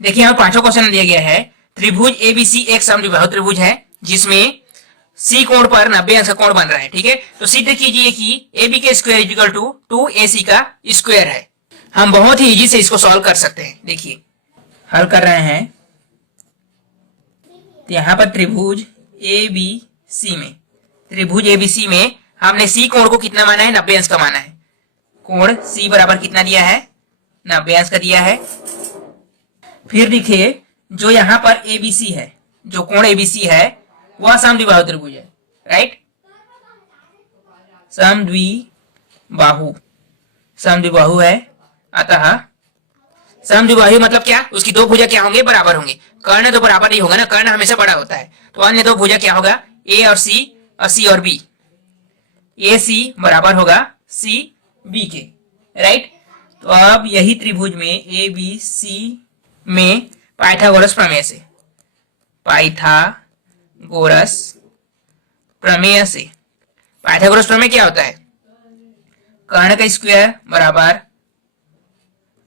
देखिए यहाँ पांचवा क्वेश्चन दिया गया है, त्रिभुज एबीसी एक समद्विबाहु त्रिभुज है जिसमें सी कोण पर 90 अंश का कोण बन रहा है। ठीक है, तो सिद्ध कीजिए कि AB का स्क्वायर इक्वल टू 2AC का स्क्वायर है। हम बहुत ही इजी से इसको सॉल्व कर सकते हैं। देखिए हल कर रहे हैं, तो यहाँ पर त्रिभुज ABC में हमने सी कोण को कितना माना है, 90 अंश का माना है। कोण सी बराबर कितना दिया है, 90 अंश का दिया है। फिर देखिए जो यहाँ पर ABC है, जो कोण ABC है वह समद्विबाहु त्रिभुज है, राइट। समद्विबाहु है, अतः समद्विबाहु मतलब क्या, उसकी दो भुजा क्या होंगे, बराबर होंगे। कर्ण तो बराबर नहीं होगा ना, कर्ण हमेशा बड़ा होता है, तो अन्य दो भुजा क्या होगा, A और C और B। AC बराबर होगा CB के, राइट। तो अब यही त्रिभुज में ABC में पाइथागोरस प्रमेय क्या होता है, कर्ण का स्क्वायर बराबर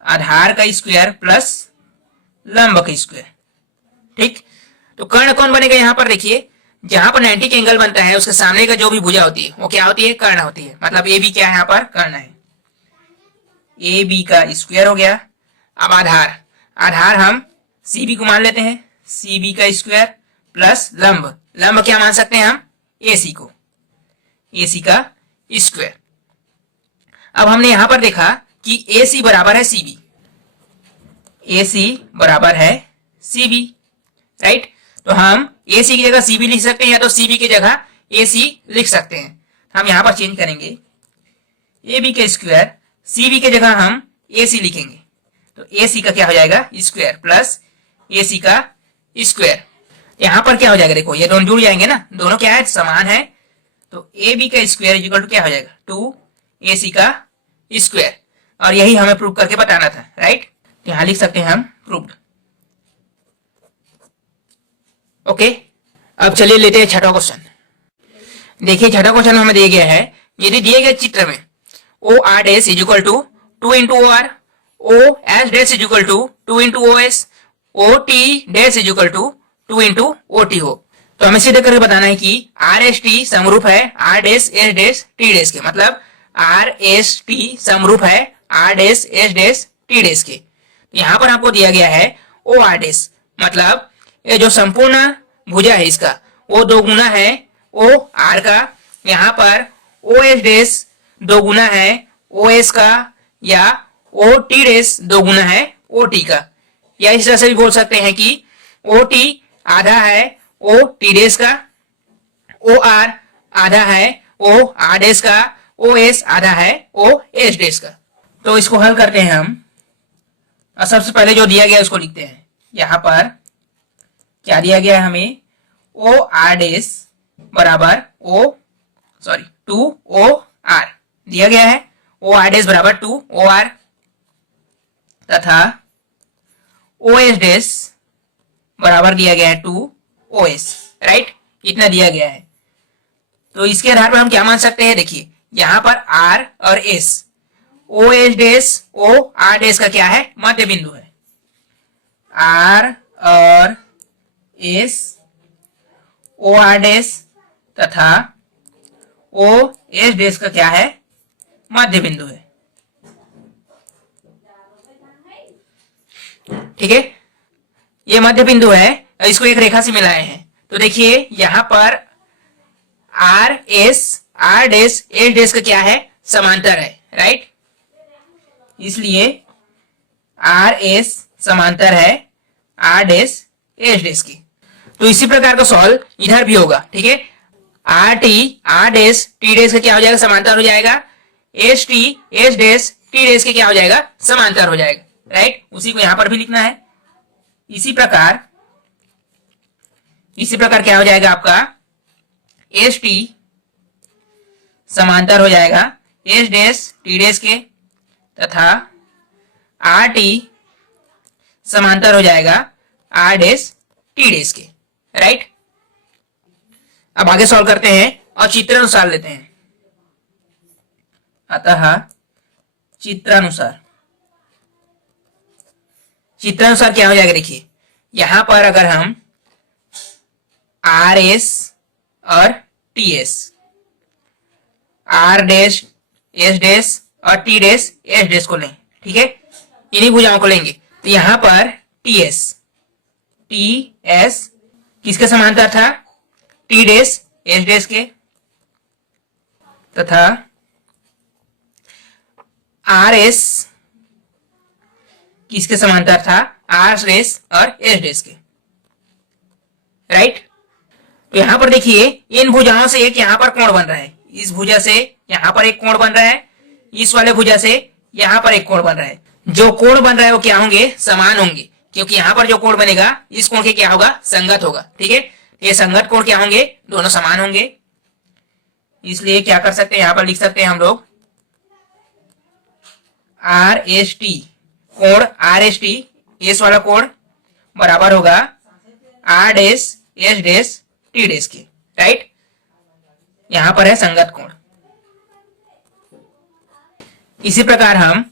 आधार का स्क्वायर प्लस लंब का स्क्वायर। ठीक, तो कर्ण कौन बनेगा, यहाँ पर देखिए जहां पर 90 का एंगल बनता है उसके सामने का जो भी भुजा होती है वो क्या होती है, कर्ण होती है। मतलब AB क्या है, यहाँ पर कर्ण है, AB का स्क्वायर हो गया। अब आधार हम CB को मान लेते हैं, CB का स्क्वायर प्लस लंब क्या मान सकते हैं हम, AC को, AC का स्क्वायर। अब हमने यहां पर देखा कि AC बराबर है CB, राइट। तो हम AC की जगह CB लिख सकते हैं या तो CB की जगह AC लिख सकते हैं। हम यहां पर चेंज करेंगे, AB का स्क्वायर CB की जगह हम AC लिखेंगे, तो AC का क्या हो जाएगा, स्क्वायर प्लस AC का स्क्वायर। यहां पर क्या हो जाएगा, देखो ये दोनों जुड़ जाएंगे ना, दोनों क्या है, समान है। तो AB का स्क्वायर इक्वल टू क्या हो जाएगा, 2AC का स्क्वायर। और यही हमें प्रूव करके बताना था, राइट। तो यहां लिख सकते हैं हम प्रूव्ड। ओके, अब चलिए लेते हैं छठा क्वेश्चन। देखिए छठा क्वेश्चन हमें दिया गया है, यदि दिए गए चित्र में OR dash is equal to 2 into OR, OS dash is equal to 2 into OS, OT dash is equal to 2 into OT हो, तो हमें सीधे करके बताना है कि RST समरूप है R dash S dash T dash के। मतलब RST समरूप है R dash S dash T dash के। यहां पर आपको दिया गया है OR डैश, मतलब ये जो संपूर्ण भुजा है इसका वो दो गुना है OR का। यहाँ पर OS डैश दो गुना है OS का, या OT डैश दो गुना है OT का, या इस तरह से भी बोल सकते हैं कि OT आधा है OT डैश का, OR आधा है OR डैश का, OS आधा है OS डैश का। तो इसको हल करते हैं हम, और सबसे पहले जो दिया गया उसको लिखते हैं। यहाँ पर क्या दिया गया है हमें, OR डैश बराबर 2OR दिया गया है, OR डैश बराबर 2OR तथा OS डैश बराबर दिया गया है 2OS, राइट। इतना दिया गया है। तो इसके आधार पर हम क्या मान सकते हैं, देखिए यहां पर R और S, OS dash OR dash का क्या है, मध्य बिंदु है। R और S OR डैश तथा OS डैश का क्या है, मध्य बिंदु है। ठीक है, ये मध्य बिंदु है, इसको एक रेखा से मिलाए हैं। तो देखिए यहां पर R डैश S डैश का क्या है, समांतर है, राइट। इसलिए RS समांतर है R डैश S डैश की। तो इसी प्रकार का सॉल्व इधर भी होगा। ठीक है, R डैश T डैश का क्या हो जाएगा, समांतर हो जाएगा। ST S dash T dash के क्या हो जाएगा, समांतर हो जाएगा, राइट। उसी को यहां पर भी लिखना है। इसी प्रकार क्या हो जाएगा आपका, ST समांतर हो जाएगा S डैश T डैश के, तथा RT समांतर हो जाएगा R डैश T डैश के, राइट। अब आगे सॉल्व करते हैं और चित्रानुसार लेते हैं। चित्रानुसार चित्रानुसार क्या हो जाएगा, देखिए यहां पर अगर हम आर एस और T S, R dash S dash और टी डैश एस डैश को लें, ठीक है, इन्हीं भुजाओं को लेंगे, तो यहां पर टी एस किसके समांतर था, टी डैश एस डैश के, तथा आर एस किसके समांतर था, आर डैश और एस डैश के, राइट। तो यहां पर देखिए इन भुजाओं से एक यहां पर कोण बन रहा है, इस भुजा से यहां पर एक कोण बन रहा है, इस वाले भुजा से यहां पर एक कोण बन रहा है। जो कोण बन रहा है वो क्या होंगे, समान होंगे, क्योंकि यहां पर जो कोण बनेगा इस कोण के क्या होगा, संगत होगा, ठीक है। ये संगत कोण क्या होंगे, दोनों समान होंगे, इसलिए क्या कर सकते हैं, यहां पर लिख सकते हैं हम लोग आर एस टी, कोण आर एस टी, एस वाला कोण बराबर होगा R dash S dash T dash के, राइट। यहां पर है संगत कोण। इसी प्रकार हम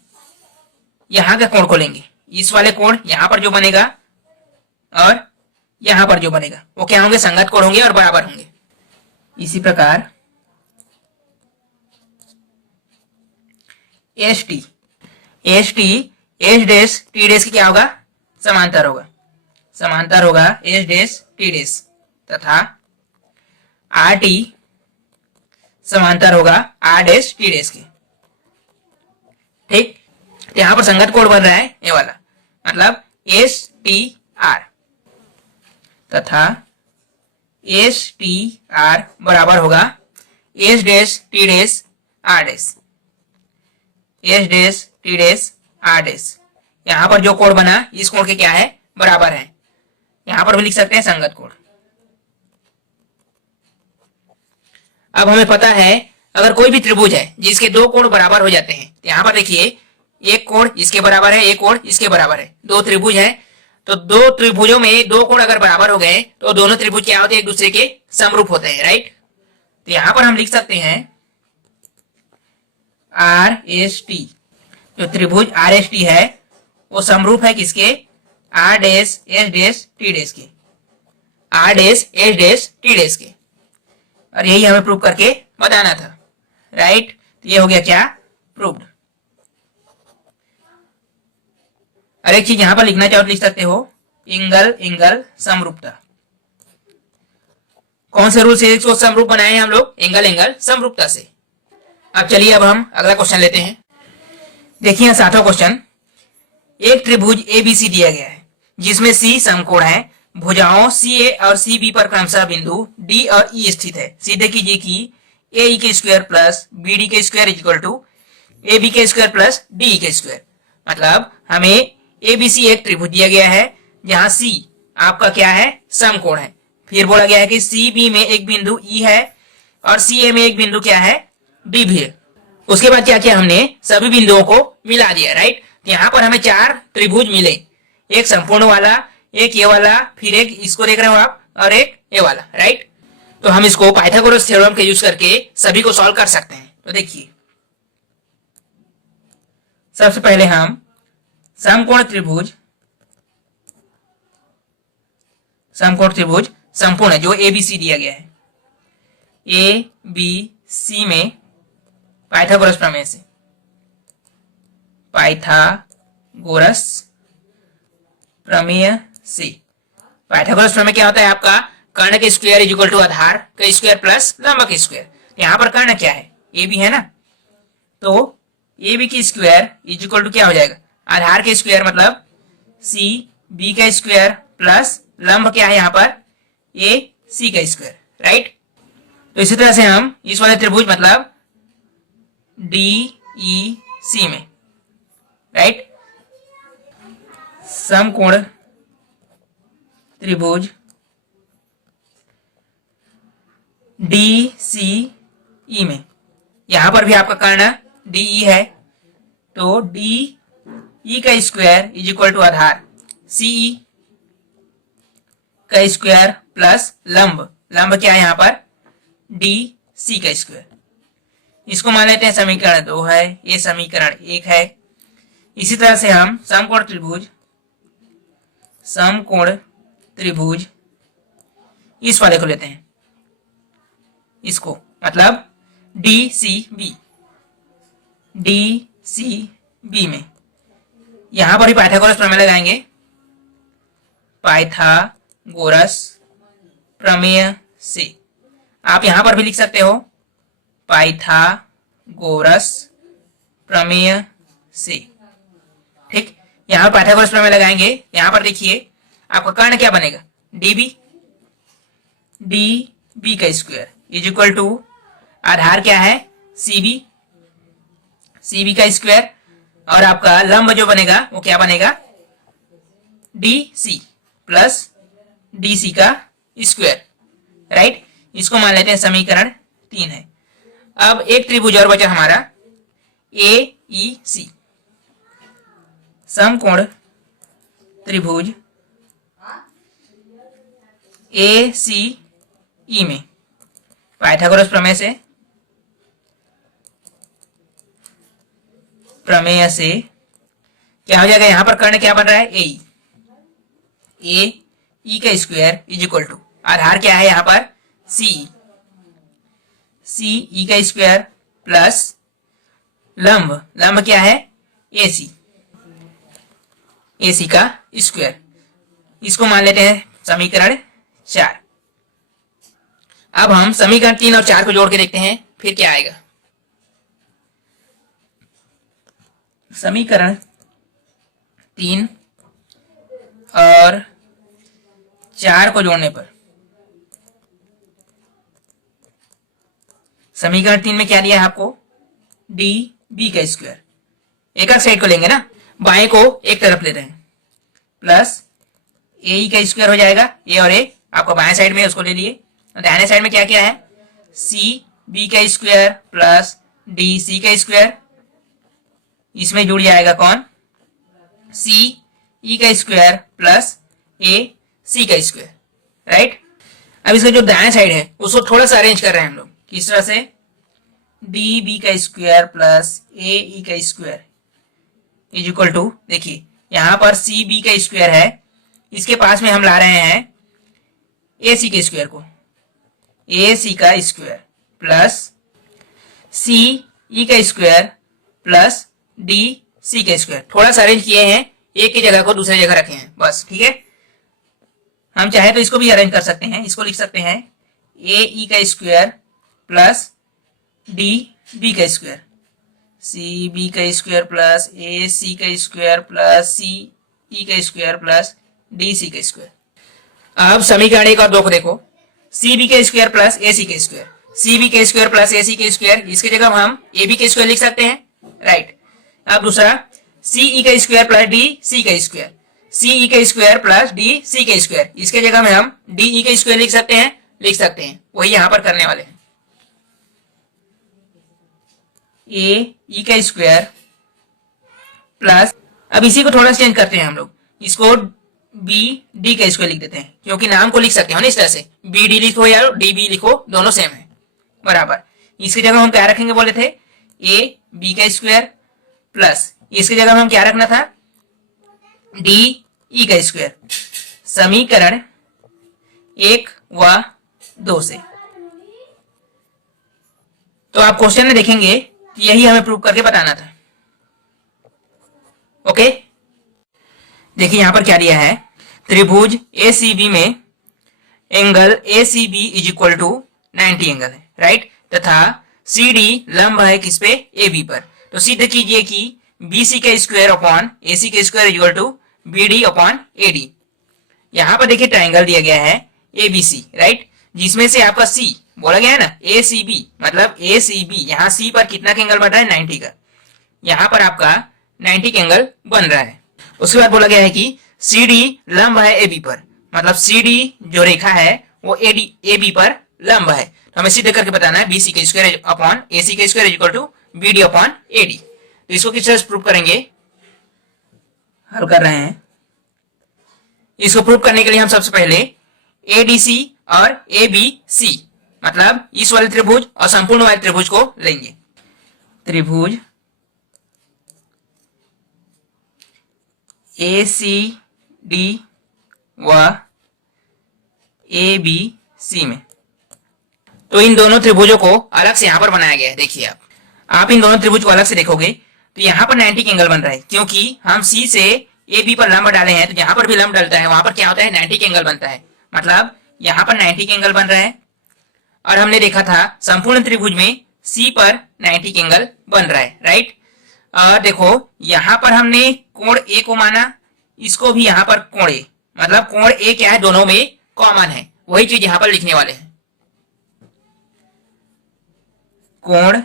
यहां के कोण को लेंगे, इस वाले कोण यहां पर जो बनेगा और यहां पर जो बनेगा वो क्या होंगे, संगत कोण होंगे और बराबर होंगे। इसी प्रकार S T S dash T dash की क्या होगा, समांतर होगा, समांतर होगा एस डैश टी डैश, तथा आर टी समांतर होगा आर डैश टी डैश के, ठीक। तो यहां पर संगत कोण बन रहा है ये वाला, मतलब एस टी आर, तथा एस टी आर बराबर होगा S dash T dash R dash, S dash T dash R dash. यहां पर जो कोण बना इस कोण के क्या है, बराबर है, यहां पर भी लिख सकते हैं संगत कोण। अब हमें पता है अगर कोई भी त्रिभुज है जिसके दो कोण बराबर हो जाते हैं, तो यहां पर देखिए एक कोण इसके बराबर है, एक कोण इसके बराबर है, दो त्रिभुज है, तो दो त्रिभुजों में दो कोण अगर बराबर हो गए तो दोनों त्रिभुज क्या होते हैं, एक दूसरे के समरूप होते हैं, राइट। तो यहां पर हम लिख सकते हैं आर एस टी, जो त्रिभुज आर एस टी है वो समरूप है किसके, R dash S dash T dash K, R dash S dash T dash K, और यही हमें प्रूव करके बताना था, राइट। तो ये हो गया क्या, प्रूव्ड। और एक चीज यहां पर लिखना चाहो तो लिख सकते हो एंगल एंगल समरूपता। कौन से रूल से इसको समरूप बनाए हैं हम लोग, एंगल एंगल समरूपता से। अब चलिए अब हम अगला क्वेश्चन लेते हैं। देखिए 7वां क्वेश्चन, एक त्रिभुज एबीसी दिया गया है जिसमें सी समकोण है, भुजाओं सी ए और सी बी पर क्रमशः बिंदु डी और ई स्थित है। सिद्ध कीजिए कि ए ई के स्क्वायर प्लस बी डी के square equal to A B के स्क्वायर प्लस डी ई के स्क्वायर। मतलब हमें एबीसी एक त्रिभुज दिया गया है जहां सी आपका क्या है, समकोण है। फिर बोला गया है कि सी बी में एक बिंदु ई है और सी ए में एक बिंदु क्या है, डी भी है। उसके बाद क्या किया, हमने सभी बिंदुओं को मिला दिया, राइट। यहाँ पर हमें चार त्रिभुज मिले, एक संपूर्ण वाला, एक ये वाला, फिर एक इसको देख रहे हो आप, और एक ये वाला, राइट। तो हम इसको पाइथागोरस थ्योरम के यूज करके सभी को सॉल्व कर सकते हैं। तो देखिए सबसे पहले हम समकोण त्रिभुज संपूर्ण है जो एबीसी दिया गया है, ए बी सी में पाइथागोरस प्रमेय से, पाइथागोरस प्रमेय से। पाइथागोरस प्रमेय क्या होता है आपका, कर्ण के स्क्वायर इज इक्वल टू आधार का स्क्वायर प्लस लंब का स्क्वायर। यहाँ पर कर्ण क्या है, ए बी है ना, तो ए बी की स्क्वायर इज इक्वल टू क्या हो जाएगा, आधार के स्क्वायर मतलब सी बी का स्क्वायर प्लस लंब क्या है यहाँ पर, ए सी का स्क्वायर, राइट। तो इसी तरह से हम इस वाले त्रिभुज मतलब डी ई सी में, राइट, समकोण त्रिभुज डी सी ई में, यहां पर भी आपका कर्ण डी ई है, तो डी ई का स्क्वायर इज इक्वल टू आधार सी ई का स्क्वायर प्लस लंब क्या है यहाँ पर, डी सी का स्क्वायर। इसको मान लेते हैं समीकरण 2 है, ये समीकरण 1 है। इसी तरह से हम समकोण त्रिभुज समकोण त्रिभुज, इस वाले को लेते हैं, इसको, मतलब DCB, DCB में यहां पर भी पाइथागोरस प्रमेय लगाएंगे। पाइथागोरस प्रमेय से आप यहां पर भी लिख सकते हो, पाइथागोरस प्रमेय से। ठीक, यहां पर पाइथागोरस प्रमेय लगाएंगे। यहां पर देखिए आपका कर्ण क्या बनेगा, DB, DB का स्क्वायर इज इक्वल टू आधार क्या है, CB, CB का स्क्वायर, और आपका लंब जो बनेगा वो क्या बनेगा, DC प्लस DC का स्क्वायर। राइट, इसको मान लेते हैं समीकरण 3 है। अब एक त्रिभुज और बचा हमारा AEC, समकोण त्रिभुज ACE में पाइथागोरस प्रमेय से क्या हो जाएगा, यहां पर कर्ण क्या बन रहा है, AE, AE का स्क्वायर इज इक्वल टू आधार क्या है यहां पर, CE, CE का स्क्वायर प्लस लंब क्या है, AC, AC का स्क्वायर। इसको मान लेते हैं समीकरण 4। अब हम समीकरण 3 और 4 को जोड़ के देखते हैं फिर क्या आएगा। समीकरण 3 और 4 को जोड़ने पर समीकरण 3 में क्या दिया है आपको, DB का स्क्वायर, एक साइड को लेंगे ना, बाएं को एक तरफ ले रहे हैं, प्लस AE का स्क्वायर हो जाएगा, A और A आपको बाएं साइड में उसको ले लिए, दाहिने साइड में क्या क्या है, CB का स्क्वायर प्लस DC का स्क्वायर, इसमें जुड़ जाएगा कौन, CE का स्क्वायर प्लस AC का स्क्वायर। राइट, अब इसका जो दाएं साइड है उसको थोड़ा सा अरेंज कर रहे हैं हम लोग, किस तरह से, DB का स्क्वायर प्लस AE का स्क्वायर इज इक्वल टू, देखिए यहां पर CB का स्क्वायर है, इसके पास में हम ला रहे हैं AC के स्क्वायर को, AC का स्क्वायर प्लस CE का स्क्वायर प्लस DC का स्क्वायर, थोड़ा सा अरेंज किए हैं, एक की जगह को दूसरी जगह रखे हैं बस। ठीक है, हम चाहे तो इसको भी अरेंज कर सकते हैं, इसको लिख सकते हैं AE का स्क्वायर प्लस DB का स्क्वायर, CB का स्क्वायर प्लस AC का स्क्वायर प्लस CE का स्क्वायर प्लस DC का स्क्वायर। अब समीकरण 1 और 2 को देखो, CB का स्क्वायर प्लस AC का स्क्वायर, CB का स्क्वायर प्लस AC का स्क्वायर, इसके जगह हम AB का स्क्वायर लिख सकते हैं। राइट, अब दूसरा CE का स्क्वायर प्लस DC का स्क्वायर, CE का स्क्वायर प्लस DC का स्क्वायर, इसके जगह में हम DE का स्क्वायर लिख सकते हैं, वही यहां पर करने वाले हैं। AE का स्क्वायर प्लस, अब इसी को थोड़ा चेंज करते हैं हम लोग, इसको BD का स्क्वायर लिख देते हैं, क्योंकि नाम को लिख सकते हो ना इस तरह से, BD लिखो या DB लिखो, दोनों सेम है बराबर। इसकी जगह हम क्या रखेंगे बोले थे, AB का स्क्वायर प्लस, इसकी जगह में हम क्या रखना था, DE का स्क्वायर, समीकरण 1 व 2 से। तो आप क्वेश्चन में देखेंगे कि यही हमें प्रूव करके बताना था। ओके, देखिए यहां पर क्या दिया है, त्रिभुज ACB में angle ACB is equal to 90 angle है। राइट, तथा CD लंब है किस पे, AB पर। तो सिद्ध कीजिए कि BC का स्क्वायर अपॉन AC का square is equal to BD upon AD। यहां पर देखिए ट्राइंगल दिया गया है ABC, राइट, जिसमें से आपका C बोला गया है ना, ACB, मतलब ACB यहाँ C पर कितना का एंगल बन रहा है, 90 का, यहां पर आपका 90 का एंगल बन रहा है। उसके बाद बोला गया है कि CD लंब है AB पर, मतलब CD जो रेखा है वो AB पर लंब है। तो हमें सिद्ध करके बताना है BC का स्क्वायर अपॉन AC का square is equal to BD upon AD। तो इसको किस तरह से प्रूव करेंगे, हल कर रहे हैं। इसको प्रूव करने के लिए हम सबसे पहले ADC और ABC, मतलब इस वाले त्रिभुज और संपूर्ण वाले त्रिभुज को लेंगे। त्रिभुज ACD व ए बी सी में। तो इन दोनों त्रिभुजों को अलग से यहां पर बनाया गया है। देखिए आप इन दोनों त्रिभुज को अलग से देखोगे तो यहां पर 90 एंगल बन रहा है, क्योंकि हम सी से ए बी पर लंब डाले हैं, तो जहां पर भी लंब डलता है वहां पर क्या होता है 90 एंगल बनता है। मतलब यहां पर 90 एंगल बन रहा है। और हमने देखा था संपूर्ण त्रिभुज में सी पर 90 एंगल बन रहा है, राइट। और देखो यहां पर हमने कोण ए को माना, इसको भी यहां पर कोण ए, मतलब कोण ए क्या है, दोनों में कॉमन है। वही चीज यहां पर लिखने वाले हैं, कोण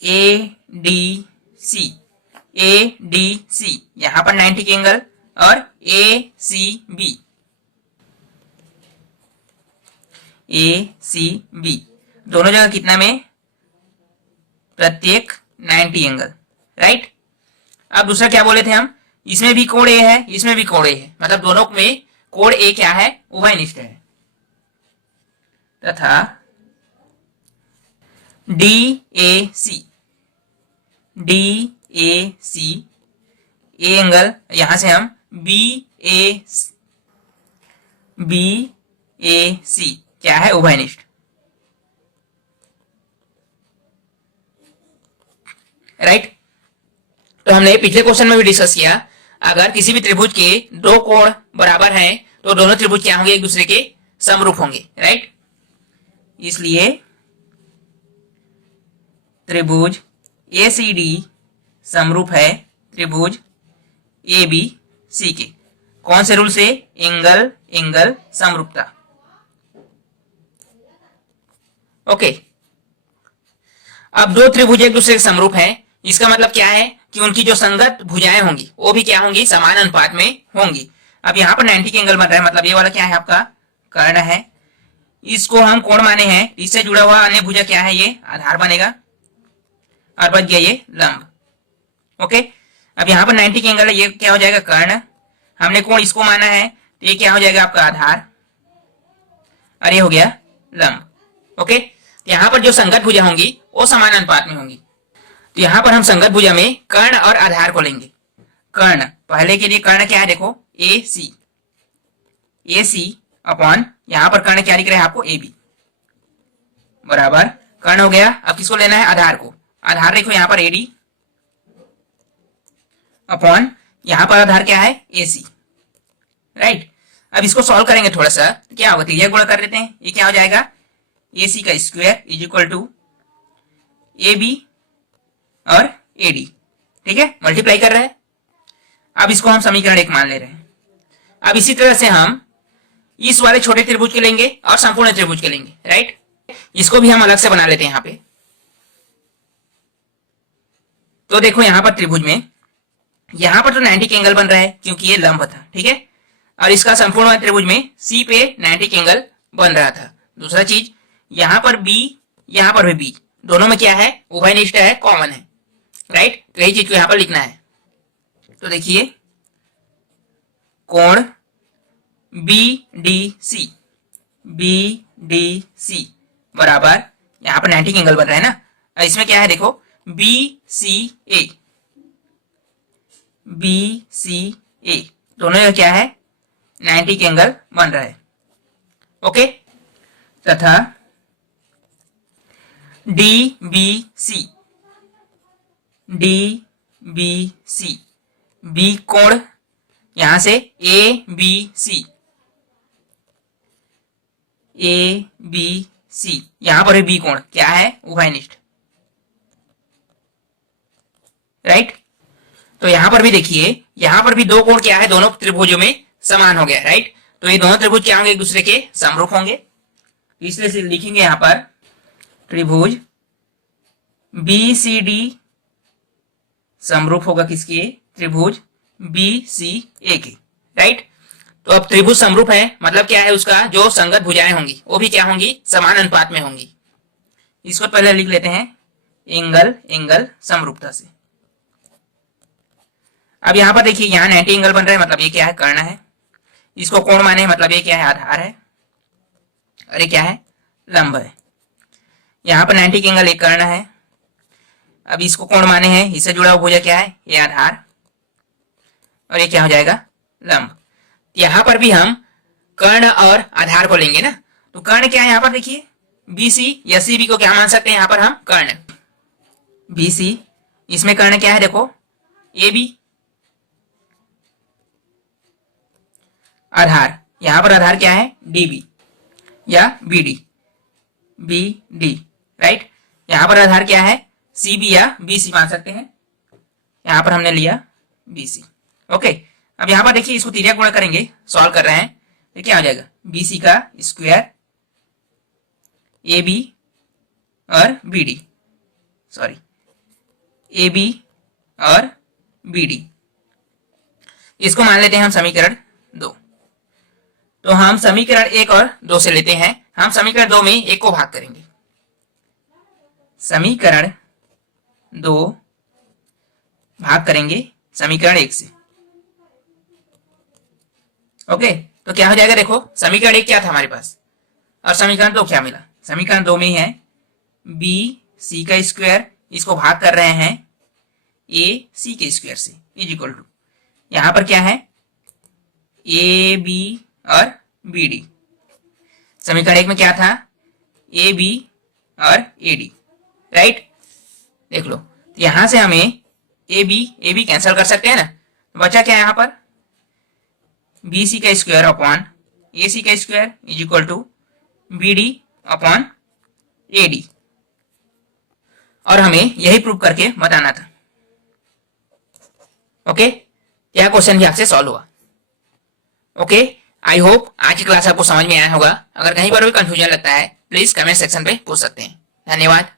A D C, A D C यहां पर 90 एंगल, और ए सी बी, ए सी बी दोनों जगह कितना में, प्रत्येक 90 एंगल, राइट। अब दूसरा क्या बोले थे हम, इसमें भी कोण ए है, इसमें भी कोण ए है, मतलब दोनों में कोण ए क्या है, उभयनिष्ठ है। तथा D A C, D A C A angle, यहां से हम बी ए सी क्या है, उभयनिष्ठ, राइट। तो हमने पिछले क्वेश्चन में भी डिस्कस किया, अगर किसी भी त्रिभुज के दो कोण बराबर हैं तो दोनों त्रिभुज क्या होंगे, एक दूसरे के समरूप होंगे, राइट। इसलिए त्रिभुज ACD समरूप है त्रिभुज ABC के। कौन से रूल से, एंगल एंगल समरूपता। ओके, अब दो त्रिभुज एक दूसरे के समरूप हैं, इसका मतलब क्या है कि उनकी जो संगत भुजाएं होंगी वो भी क्या होंगी, समान अनुपात में होंगी। अब यहाँ पर 90 एंगल बन रहा है, मतलब ये वाला क्या है आपका कर्ण है, इसको हम कोण माने हैं, इससे जुड़ा हुआ अन्य भुजा क्या है, ये आधार बनेगा, और बच गया ये लंब। ओके, अब यहाँ पर 90 एंगल है, ये क्या हो जाएगा कर्ण, हमने कोण इसको माना है तो ये क्या हो जाएगा आपका आधार, और ये हो गया लंब। ओके, यहाँ पर जो संगत भुजा होंगी वो समान अनुपात में होंगी। तो यहाँ पर हम संगत भुजा में कर्ण और आधार को लेंगे। कर्ण, पहले के लिए कर्ण क्या है, देखो ए सी अपॉन, यहाँ पर कर्ण क्या लिख रहे हैं आपको, ए बी बराबर कर्ण हो गया। अब किसको लेना है, आधार को। आधार देखो यहाँ पर एडी अपॉन, यहाँ पर आधार क्या है, एसी, राइट। अब इसको सॉल्व करेंगे थोड़ा सा, तो क्या होगा, त्रिज्या गुणा कर देते हैं, ये क्या हो जाएगा, AC का square is equal to AB और AD, ठीक है, मल्टीप्लाई कर रहे हैं। अब इसको हम समीकरण 1 मान ले रहे हैं। अब इसी तरह से हम इस वाले छोटे त्रिभुज के लेंगे और संपूर्ण त्रिभुज के लेंगे, राइट। इसको भी हम अलग से बना लेते हैं यहाँ पे। तो देखो यहाँ पर त्रिभुज में, यहाँ पर तो 90 एंगल बन रहा है क्योंकि ये लंब था, ठीक है, और इसका संपूर्ण त्रिभुज में C पे 90 एंगल बन रहा था। दूसरा चीज, यहाँ पर B, यहाँ पर भी B, दोनों में क्या है, उभयनिष्ठ है, कॉमन है, राइट। तो यही चीज को यहाँ पर लिखना है। तो देखिए कोण BDC बराबर, यहाँ पर 90 एंगल बन रहा है ना, और इसमें क्या है देखो BCA दोनों का क्या है, 90 एंगल बन रहा है। ओके, तथा DBC बी कोण, यहां से ABC यहां पर बी कोण क्या है, उभयनिष्ठ, राइट। तो यहां पर भी देखिए, यहां पर भी दो कोण क्या है, दोनों त्रिभुजों में समान हो गया, राइट। तो ये दोनों त्रिभुज क्या होंगे, एक दूसरे के समरूप होंगे। इसलिए से लिखेंगे यहां पर त्रिभुज BCD समरूप होगा किसके, त्रिभुज BCA के, राइट। तो अब त्रिभुज समरूप है, मतलब क्या है, उसका जो संगत भुजाएं होंगी वो भी क्या होंगी, समान अनुपात में होंगी। इसको पहले लिख लेते हैं एंगल एंगल समरूपता से। अब यहां पर देखिए, यहाँ 90 एंगल बन रहा है, मतलब ये क्या है, कर्ण है। इसको कोण माने, मतलब ये क्या है, आधार है, और ये क्या है, लंब है। यहाँ पर 90 एंगल एक कर्ण है। अब इसको कोण माने हैं, इससे जुड़ा हुआ भुजा क्या है, ये आधार, और ये क्या हो जाएगा, लंब। यहाँ पर भी हम कर्ण और आधार को लेंगे ना। तो कर्ण क्या है यहाँ पर देखिए, BC या CB को क्या मान सकते हैं यहाँ पर हम, कर्ण। BC, इसमें कर्ण क्या है देखो, AB। आधार, यहाँ पर आधार क्या है, DB या BD, BD, राइट। यहाँ पर आधार क्या है, CB या BC मान सकते हैं। यहाँ पर हमने लिया BC। ओके, अब यहाँ पर देखिए इसको तिर्यक गुणा करेंगे, सॉल्व कर रहे हैं, तो क्या हो जाएगा, BC का स्क्वायर AB और BD, सॉरी AB और BD, इसको मान लेते हैं हम समीकरण 2। तो हम समीकरण 1 और 2 से लेते हैं, हम समीकरण 2 में 1 को भाग करेंगे, समीकरण 2 भाग करेंगे समीकरण 1 से। ओके, तो क्या हो जाएगा देखो, समीकरण 1 क्या था हमारे पास और समीकरण 2 क्या मिला। समीकरण 2 में है BC का स्क्वायर, इसको भाग कर रहे हैं AC के स्क्वायर से, इज इक्वल टू यहां पर क्या है, AB और BD। समीकरण 1 में क्या था, AB और AD, राइट। देख लो, तो यहां से हमें AB कैंसिल कर सकते हैं ना, बचा क्या यहां पर, BC का स्क्वायर अपॉन AC का square is equal to BD upon AD, और हमें यही प्रूव करके बताना था। ओके, यह क्वेश्चन भी आपसे सॉल्व हुआ। ओके, आई होप आज की क्लास आपको समझ में आया होगा। अगर कहीं पर भी कंफ्यूजन लगता है प्लीज कमेंट सेक्शन पे पूछ सकते हैं। धन्यवाद।